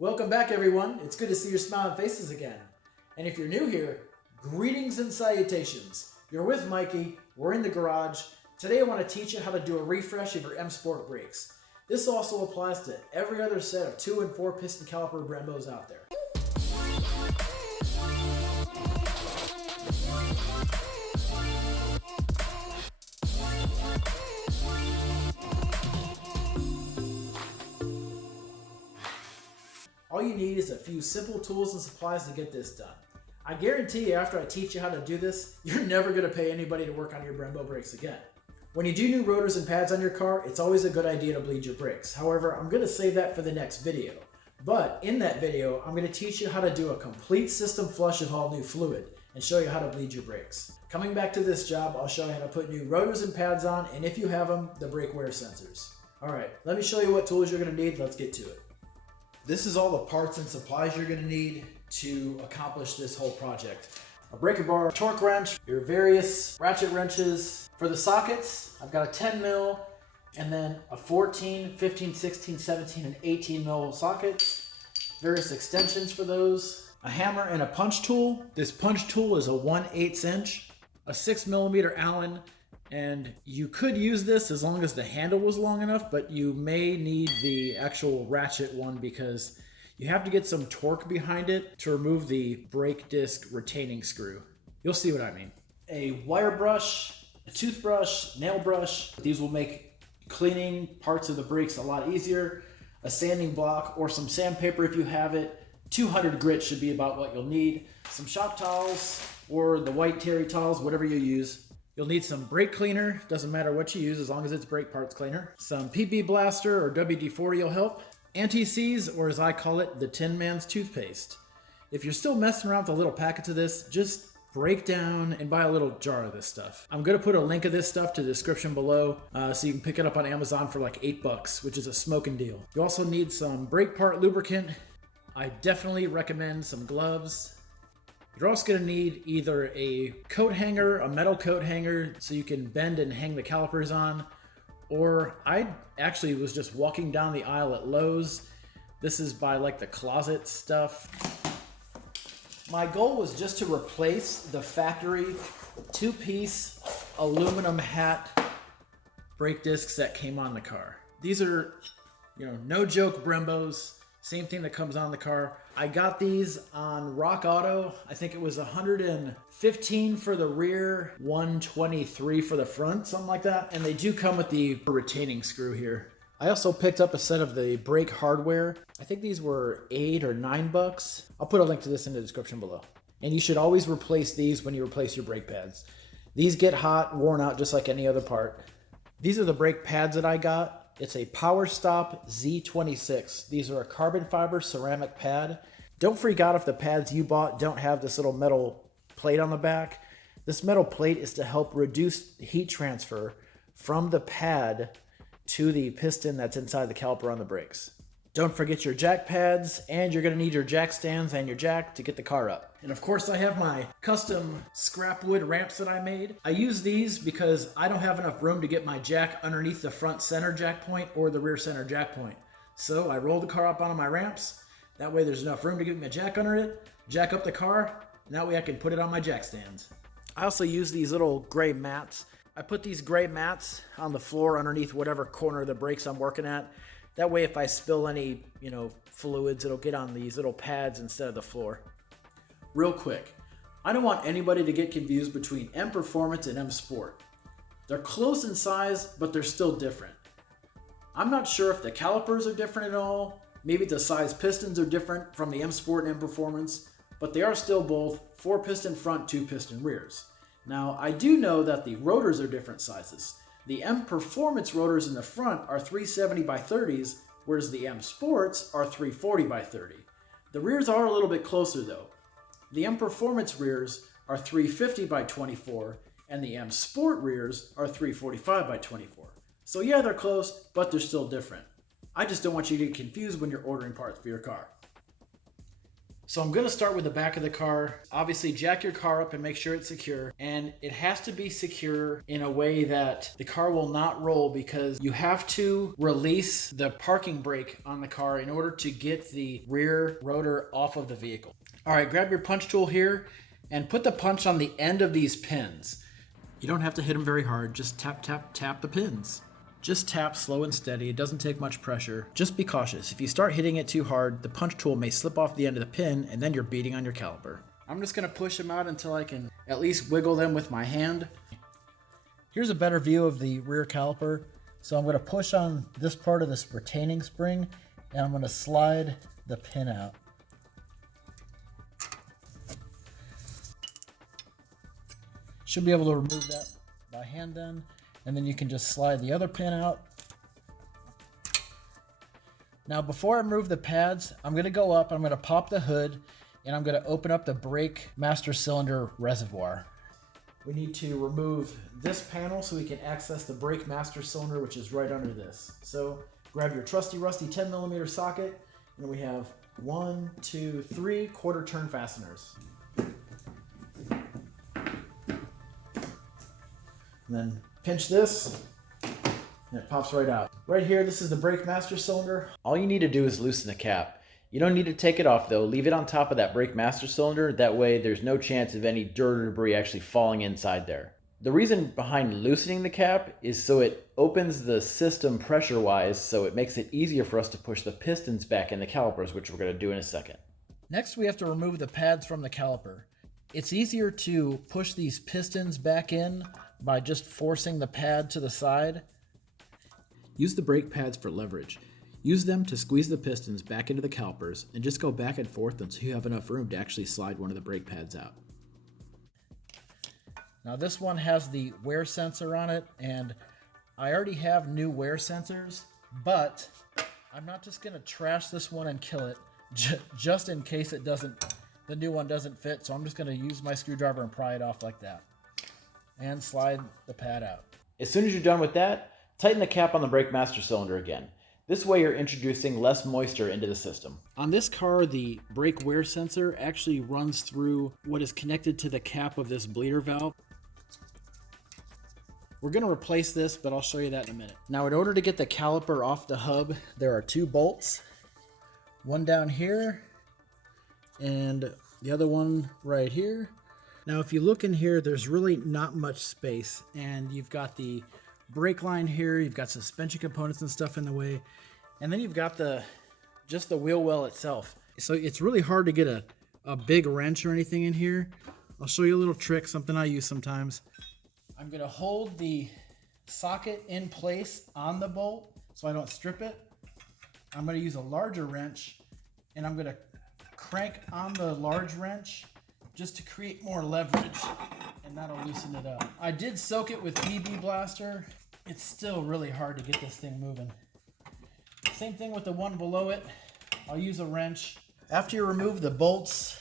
Welcome back, everyone. It's good to see your smiling faces again. And if you're new here, greetings and salutations. You're with Mikey. We're in the garage. Today I want to teach you how to do a refresh of your M Sport brakes. This also applies to every other set of 2 and 4 piston caliper Brembos out there. All you need is a few simple tools and supplies to get this done. I guarantee you, after I teach you how to do this, you're never going to pay anybody to work on your Brembo brakes again. When you do new rotors and pads on your car, it's always a good idea to bleed your brakes. However, I'm going to save that for the next video. But in that video, I'm going to teach you how to do a complete system flush of all new fluid and show you how to bleed your brakes. Coming back to this job, I'll show you how to put new rotors and pads on, and if you have them, the brake wear sensors. Alright, let me show you what tools you're going to need. Let's get to it. This is all the parts and supplies you're going to need to accomplish this whole project. A breaker bar, torque wrench, your various ratchet wrenches. For the sockets, I've got a 10 mil and then a 14, 15, 16, 17, and 18 mil sockets. Various extensions for those. A hammer and a punch tool. This punch tool is a 1/8 inch, a 6 millimeter Allen, and you could use this as long as the handle was long enough, but you may need the actual ratchet one because you have to get some torque behind it to remove the brake disc retaining screw. You'll see what I mean. A wire brush, a toothbrush, nail brush. These will make cleaning parts of the brakes a lot easier. A sanding block or some sandpaper if you have it. 200 grit should be about what you'll need. Some shop towels or the white terry towels, whatever you use. You'll need some brake cleaner, doesn't matter what you use as long as it's brake parts cleaner. Some PB Blaster or WD-40 will help. Anti-seize, or as I call it, the Tin Man's toothpaste. If you're still messing around with the little packets of this, just break down and buy a little jar of this stuff. I'm going to put a link of this stuff to the description below so you can pick it up on Amazon for like $8, which is a smoking deal. You also need some brake part lubricant. I definitely recommend some gloves. You're also going to need either a coat hanger, a metal coat hanger, so you can bend and hang the calipers on, or I actually was just walking down the aisle at Lowe's. This is by like the closet stuff. My goal was just to replace the factory 2-piece aluminum hat brake discs that came on the car. These are, no joke Brembos. Same thing that comes on the car. I got these on Rock Auto. I think it was $115 for the rear, $123 for the front, something like that. And they do come with the retaining screw here. I also picked up a set of the brake hardware. I think these were $8 or $9. I'll put a link to this in the description below. And you should always replace these when you replace your brake pads. These get hot, worn out just like any other part. These are the brake pads that I got. It's a Power Stop Z26. These are a carbon fiber ceramic pad. Don't freak out if the pads you bought don't have this little metal plate on the back. This metal plate is to help reduce heat transfer from the pad to the piston that's inside the caliper on the brakes. Don't forget your jack pads, and you're going to need your jack stands and your jack to get the car up. And of course I have my custom scrap wood ramps that I made. I use these because I don't have enough room to get my jack underneath the front center jack point or the rear center jack point. So I roll the car up onto my ramps. That way there's enough room to get my jack under it, jack up the car, and that way I can put it on my jack stands. I also use these little gray mats. I put these gray mats on the floor underneath whatever corner of the brakes I'm working at. That way if I spill any, fluids, it'll get on these little pads instead of the floor. Real quick, I don't want anybody to get confused between M Performance and M Sport. They're close in size, but they're still different. I'm not sure if the calipers are different at all. Maybe the size pistons are different from the M Sport and M Performance, but they are still both 4-piston front, 2-piston rears. Now, I do know that the rotors are different sizes. The M Performance rotors in the front are 370 by 30s, whereas the M Sports are 340 by 30. The rears are a little bit closer though. The M Performance rears are 350 by 24, and the M Sport rears are 345 by 24. So yeah, they're close, but they're still different. I just don't want you to get confused when you're ordering parts for your car. So I'm going to start with the back of the car. Obviously, jack your car up and make sure it's secure. And it has to be secure in a way that the car will not roll, because you have to release the parking brake on the car in order to get the rear rotor off of the vehicle. All right, grab your punch tool here and put the punch on the end of these pins. You don't have to hit them very hard. Just tap, tap, tap the pins. Just tap slow and steady. It doesn't take much pressure. Just be cautious. If you start hitting it too hard, the punch tool may slip off the end of the pin and then you're beating on your caliper. I'm just going to push them out until I can at least wiggle them with my hand. Here's a better view of the rear caliper. So I'm going to push on this part of this retaining spring and I'm going to slide the pin out. Should be able to remove that by hand then. And then you can just slide the other pin out. Now before I remove the pads, I'm going to go up, I'm going to pop the hood, and I'm going to open up the brake master cylinder reservoir. We need to remove this panel so we can access the brake master cylinder, which is right under this. So grab your trusty rusty 10mm socket, and we have 1, 2, 3 quarter turn fasteners. And then pinch this, and it pops right out. Right here, this is the brake master cylinder. All you need to do is loosen the cap. You don't need to take it off though. Leave it on top of that brake master cylinder. That way there's no chance of any dirt or debris actually falling inside there. The reason behind loosening the cap is so it opens the system pressure-wise, so it makes it easier for us to push the pistons back in the calipers, which we're going to do in a second. Next, we have to remove the pads from the caliper. It's easier to push these pistons back in by just forcing the pad to the side. Use the brake pads for leverage. Use them to squeeze the pistons back into the calipers and just go back and forth until you have enough room to actually slide one of the brake pads out. Now this one has the wear sensor on it, and I already have new wear sensors, but I'm not just going to trash this one and kill it just in case the new one doesn't fit. So I'm just going to use my screwdriver and pry it off like that. And slide the pad out. As soon as you're done with that, tighten the cap on the brake master cylinder again. This way you're introducing less moisture into the system. On this car, the brake wear sensor actually runs through what is connected to the cap of this bleeder valve. We're going to replace this, but I'll show you that in a minute. Now, in order to get the caliper off the hub, there are 2 bolts. One down here and the other one right here. Now, if you look in here, there's really not much space, and you've got the brake line here, you've got suspension components and stuff in the way, and then you've got just the wheel well itself. So it's really hard to get a big wrench or anything in here. I'll show you a little trick, something I use sometimes. I'm going to hold the socket in place on the bolt so I don't strip it. I'm going to use a larger wrench, and I'm going to crank on the large wrench just to create more leverage, and that'll loosen it up. I did soak it with PB Blaster. It's still really hard to get this thing moving. Same thing with the one below it. I'll use a wrench. After you remove the bolts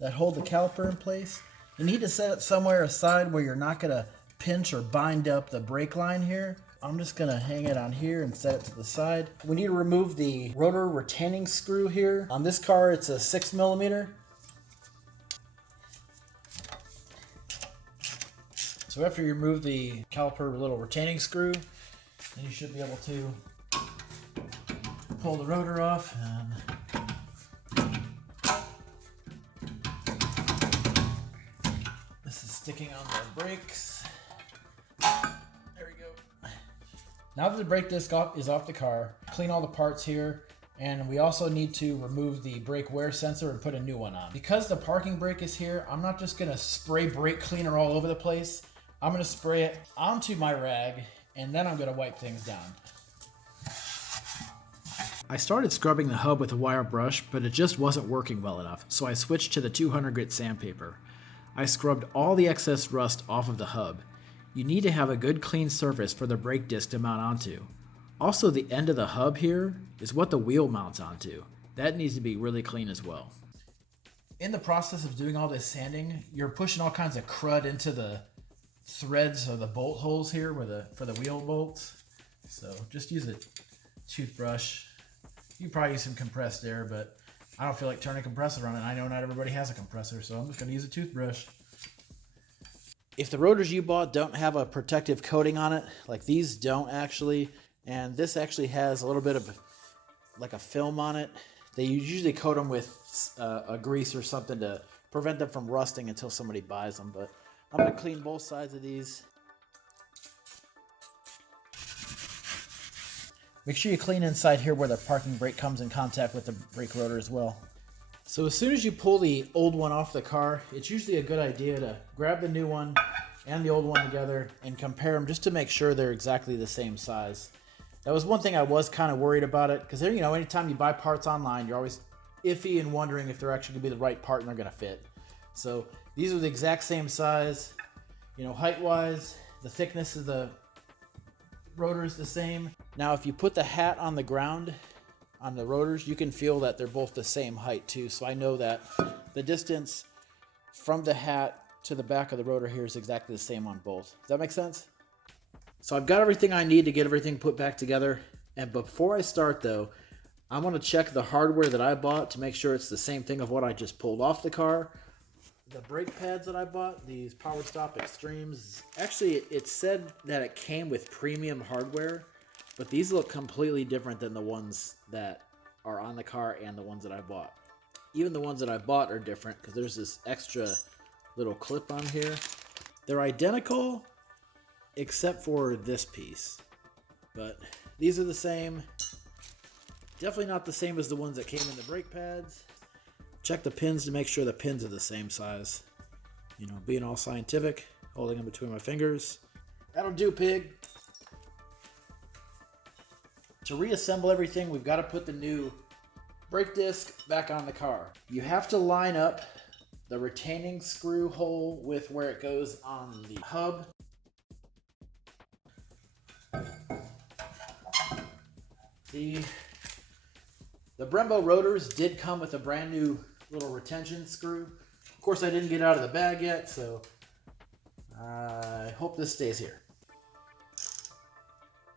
that hold the caliper in place, you need to set it somewhere aside where you're not going to pinch or bind up the brake line here. I'm just going to hang it on here and set it to the side. We need to remove the rotor retaining screw here. On this car, it's a 6mm. So after you remove the caliper little retaining screw, then you should be able to pull the rotor off. And this is sticking on the brakes. There we go. Now that the brake disc is off the car, clean all the parts here. And we also need to remove the brake wear sensor and put a new one on. Because the parking brake is here, I'm not just going to spray brake cleaner all over the place. I'm going to spray it onto my rag, and then I'm going to wipe things down. I started scrubbing the hub with a wire brush, but it just wasn't working well enough, so I switched to the 200 grit sandpaper. I scrubbed all the excess rust off of the hub. You need to have a good clean surface for the brake disc to mount onto. Also, the end of the hub here is what the wheel mounts onto. That needs to be really clean as well. In the process of doing all this sanding, you're pushing all kinds of crud into the threads or the bolt holes here for the wheel bolts. So just use a toothbrush. You probably use some compressed air, but I don't feel like turning a compressor on it. I know not everybody has a compressor, so I'm just going to use a toothbrush. If the rotors you bought don't have a protective coating on it, like these don't actually, and this actually has a little bit of like a film on it, they usually coat them with a grease or something to prevent them from rusting until somebody buys them. But I'm going to clean both sides of these. Make sure you clean inside here where the parking brake comes in contact with the brake rotor as well. So as soon as you pull the old one off the car, it's usually a good idea to grab the new one and the old one together and compare them just to make sure they're exactly the same size. That was one thing I was kind of worried about it, because you know, anytime you buy parts online, you're always iffy and wondering if they're actually going to be the right part and they're going to fit. So these are the exact same size, you know, height-wise. The thickness of the rotor is the same. Now, if you put the hat on the ground on the rotors, you can feel that they're both the same height too. So I know that the distance from the hat to the back of the rotor here is exactly the same on both. Does that make sense? So I've got everything I need to get everything put back together. And before I start though, I want to check the hardware that I bought to make sure it's the same thing of what I just pulled off the car. The brake pads that I bought, these Power Stop Extremes, actually it said that it came with premium hardware, but these look completely different than the ones that are on the car and the ones that I bought. Even the ones that I bought are different because there's this extra little clip on here. They're identical except for this piece, but these are the same. Definitely not the same as the ones that came in the brake pads. Check the pins to make sure the pins are the same size. You know, being all scientific, holding them between my fingers. That'll do, pig. To reassemble everything, we've got to put the new brake disc back on the car. You have to line up the retaining screw hole with where it goes on the hub. The Brembo rotors did come with a brand new little retention screw. Of course, I didn't get out of the bag yet, so I hope this stays here.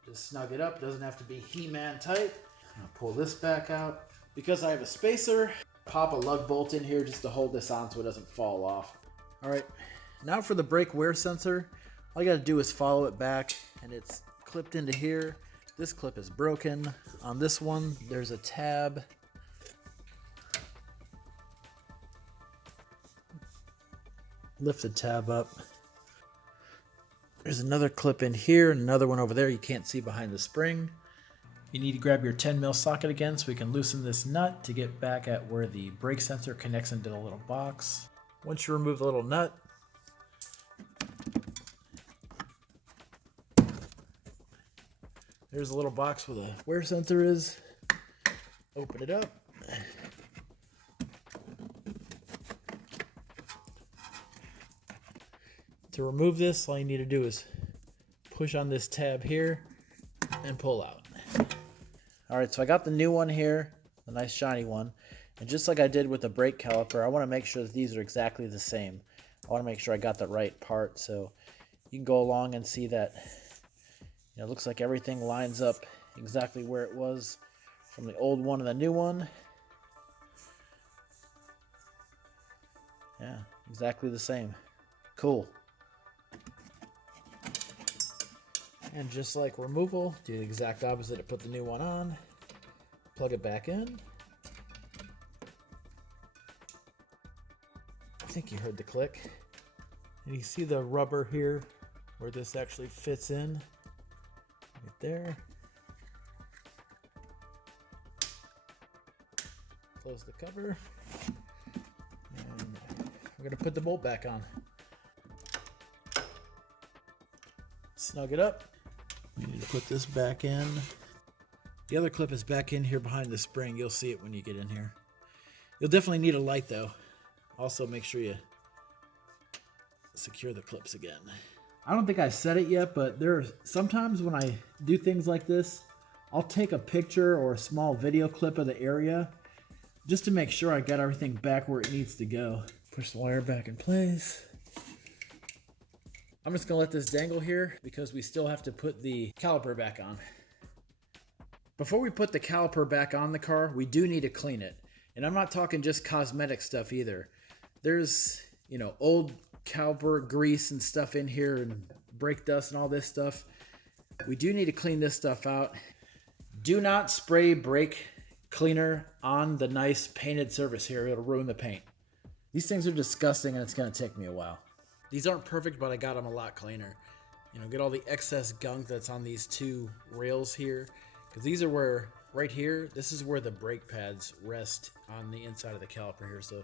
Just snug it up. Doesn't have to be He-Man tight. I'll pull this back out. Because I have a spacer, pop a lug bolt in here just to hold this on so it doesn't fall off. All right, now for the brake wear sensor. All you got to do is follow it back, and it's clipped into here. This clip is broken. On this one, there's a tab. Lift the tab up. There's another clip in here and another one over there you can't see behind the spring. You need to grab your 10mm socket again so we can loosen this nut to get back at where the brake sensor connects into the little box. Once you remove the little nut, there's a little box where the wear sensor is. Open it up. To remove this, all you need to do is push on this tab here and pull out. All right, so I got the new one here, the nice shiny one. And just like I did with the brake caliper, I want to make sure that these are exactly the same. I want to make sure I got the right part, so you can go along and see that, you know, it looks like everything lines up exactly where it was from the old one and the new one. Yeah, exactly the same. Cool. And just like removal, do the exact opposite to put the new one on. Plug it back in. I think you heard the click. And you see the rubber here where this actually fits in. Right there. Close the cover. And we're going to put the bolt back on. Snug it up. We need to put this back in. The other clip is back in here behind the spring. You'll see it when you get in here. You'll definitely need a light though. Also make sure you secure the clips again. I don't think I said it yet, but there are sometimes when I do things like this, I'll take a picture or a small video clip of the area just to make sure I got everything back where it needs to go. Push the wire back in place. I'm just gonna let this dangle here because we still have to put the caliper back on. Before we put the caliper back on the car, we do need to clean it. And I'm not talking just cosmetic stuff either. There's, you know, old caliper grease and stuff in here and brake dust and all this stuff. We do need to clean this stuff out. Do not spray brake cleaner on the nice painted surface here. It'll ruin the paint. These things are disgusting and it's going to take me a while. These aren't perfect, but I got them a lot cleaner. You know, get all the excess gunk that's on these two rails here. Because these are where, right here, this is where the brake pads rest on the inside of the caliper here. So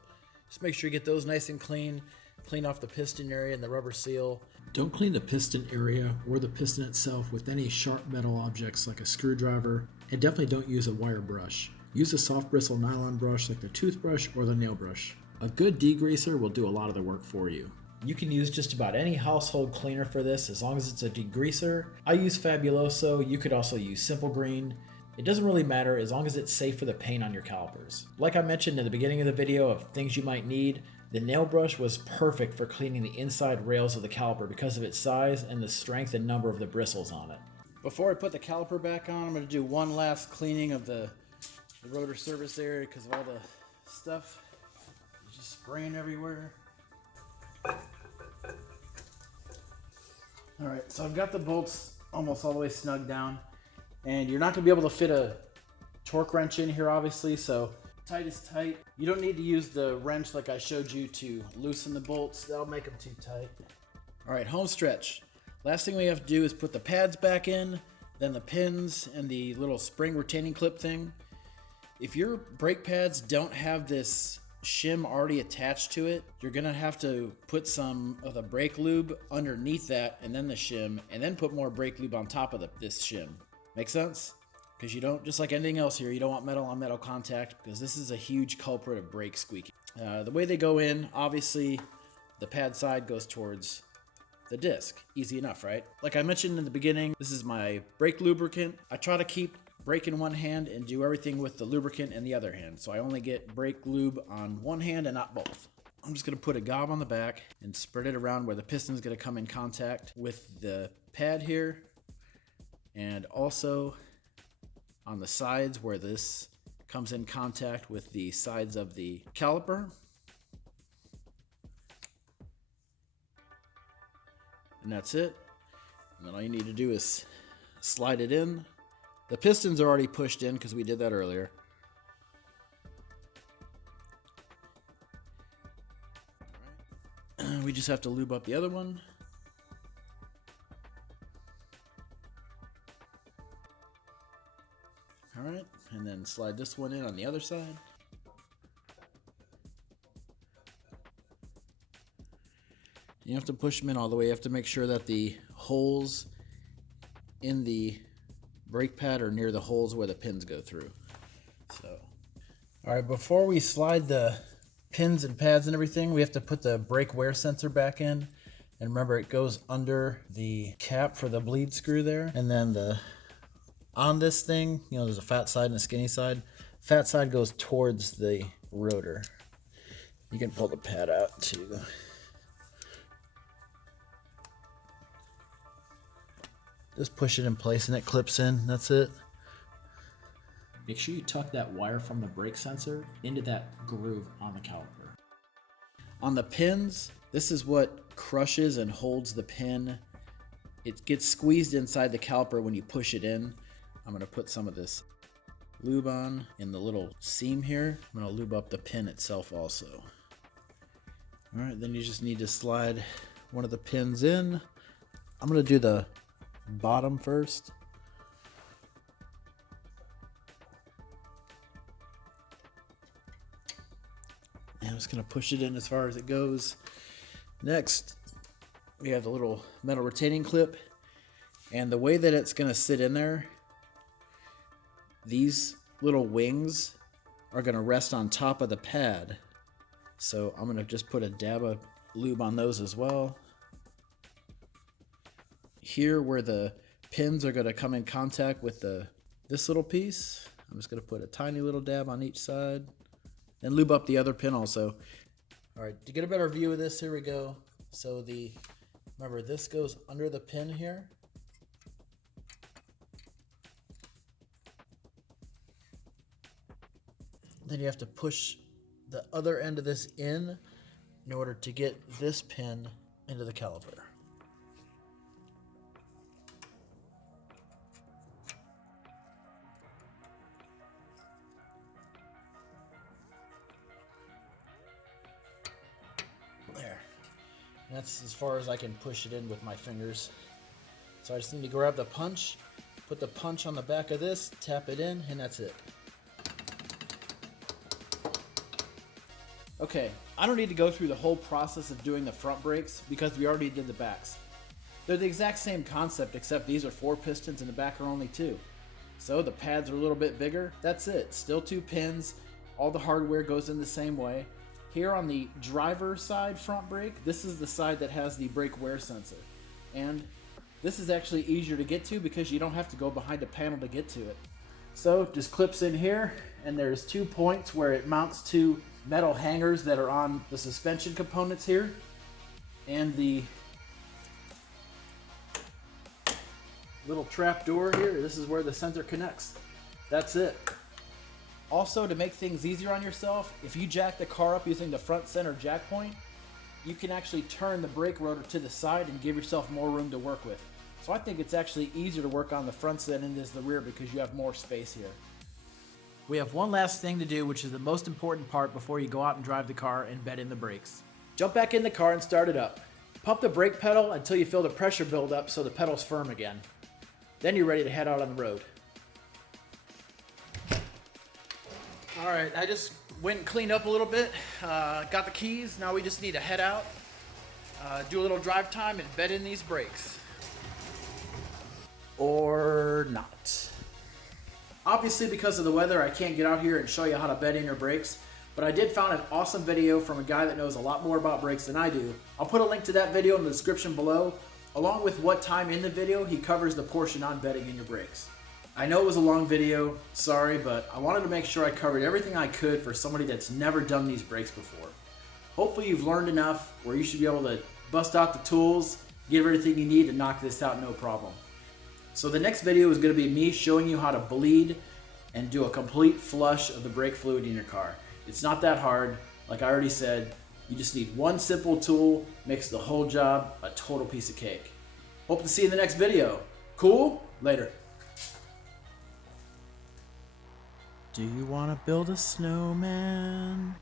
just make sure you get those nice and clean. Clean off the piston area and the rubber seal. Don't clean the piston area or the piston itself with any sharp metal objects like a screwdriver. And definitely don't use a wire brush. Use a soft bristle nylon brush like the toothbrush or the nail brush. A good degreaser will do a lot of the work for you. You can use just about any household cleaner for this as long as it's a degreaser. I use Fabuloso. You could also use Simple Green. It doesn't really matter as long as it's safe for the paint on your calipers. Like I mentioned in the beginning of the video of things you might need, the nail brush was perfect for cleaning the inside rails of the caliper because of its size and the strength and number of the bristles on it. Before I put the caliper back on, I'm going to do one last cleaning of the rotor surface area because of all the stuff just spraying everywhere. Alright, so I've got the bolts almost all the way snug down, and you're not going to be able to fit a torque wrench in here obviously, so tight is tight. You don't need to use the wrench like I showed you to loosen the bolts. That'll make them too tight. Alright, home stretch. Last thing we have to do is put the pads back in, then the pins and the little spring retaining clip thing. If your brake pads don't have this shim already attached to it, you're gonna have to put some of the brake lube underneath that and then the shim, and then put more brake lube on top of this shim. Make sense? Because you don't, just like anything else here, you don't want metal on metal contact because this is a huge culprit of brake squeaking. The way they go in, obviously the pad side goes towards the disc. Easy enough, right? Like I mentioned in the beginning, this is my brake lubricant. I try to keep brake in one hand and do everything with the lubricant in the other hand. So I only get brake lube on one hand and not both. I'm just gonna put a gob on the back and spread it around where the piston is gonna come in contact with the pad here, and also on the sides where this comes in contact with the sides of the caliper. And that's it. And then all you need to do is slide it in. The pistons are already pushed in because we did that earlier. We just have to lube up the other one. All right, and then slide this one in on the other side. You have to push them in all the way. You have to make sure that the holes in the brake pad are near the holes where the pins go through. So, all right, before we slide the pins and pads and everything, we have to put the brake wear sensor back in. And remember, it goes under the cap for the bleed screw there. And then on this thing, you know, there's a fat side and a skinny side. Fat side goes towards the rotor. You can pull the pad out too. Just push it in place and it clips in. That's it. Make sure you tuck that wire from the brake sensor into that groove on the caliper. On the pins, this is what crushes and holds the pin. It gets squeezed inside the caliper when you push it in. I'm going to put some of this lube on in the little seam here. I'm going to lube up the pin itself also. All right, then you just need to slide one of the pins in. I'm going to do the bottom first. And I'm just going to push it in as far as it goes. Next, we have the little metal retaining clip. And the way that it's going to sit in there, these little wings are going to rest on top of the pad. So I'm going to just put a dab of lube on those as well. Here where the pins are going to come in contact with this little piece, I'm just going to put a tiny little dab on each side and lube up the other pin also. All right, to get a better view of this, here we go. So remember, this goes under the pin here. Then you have to push the other end of this in order to get this pin into the caliper. There. That's as far as I can push it in with my fingers. So I just need to grab the punch, put the punch on the back of this, tap it in, and that's it. Okay, I don't need to go through the whole process of doing the front brakes because we already did the backs. They're the exact same concept, except these are 4 pistons and the back are only 2. So the pads are a little bit bigger. That's it. Still 2 pins. All the hardware goes in the same way. Here on the driver's side front brake, this is the side that has the brake wear sensor. And this is actually easier to get to because you don't have to go behind a panel to get to it. So just clips in here, and there's 2 points where it mounts to metal hangers that are on the suspension components here, and the little trap door here. This is where the center connects. That's it. Also, to make things easier on yourself, if you jack the car up using the front center jack point, you can actually turn the brake rotor to the side and give yourself more room to work with. So I think it's actually easier to work on the front than it is the rear because you have more space here. We have one last thing to do, which is the most important part before you go out and drive the car and bed in the brakes. Jump back in the car and start it up. Pump the brake pedal until you feel the pressure build up so the pedal's firm again. Then you're ready to head out on the road. Alright, I just went and cleaned up a little bit, got the keys. Now we just need to head out, do a little drive time and bed in these brakes. Or not. Obviously, because of the weather, I can't get out here and show you how to bed in your brakes, but I did find an awesome video from a guy that knows a lot more about brakes than I do. I'll put a link to that video in the description below, along with what time in the video he covers the portion on bedding in your brakes. I know it was a long video, sorry, but I wanted to make sure I covered everything I could for somebody that's never done these brakes before. Hopefully you've learned enough where you should be able to bust out the tools, get everything you need to knock this out no problem. So the next video is going to be me showing you how to bleed and do a complete flush of the brake fluid in your car. It's not that hard. Like I already said, you just need one simple tool, makes the whole job a total piece of cake. Hope to see you in the next video. Cool? Later. Do you want to build a snowman?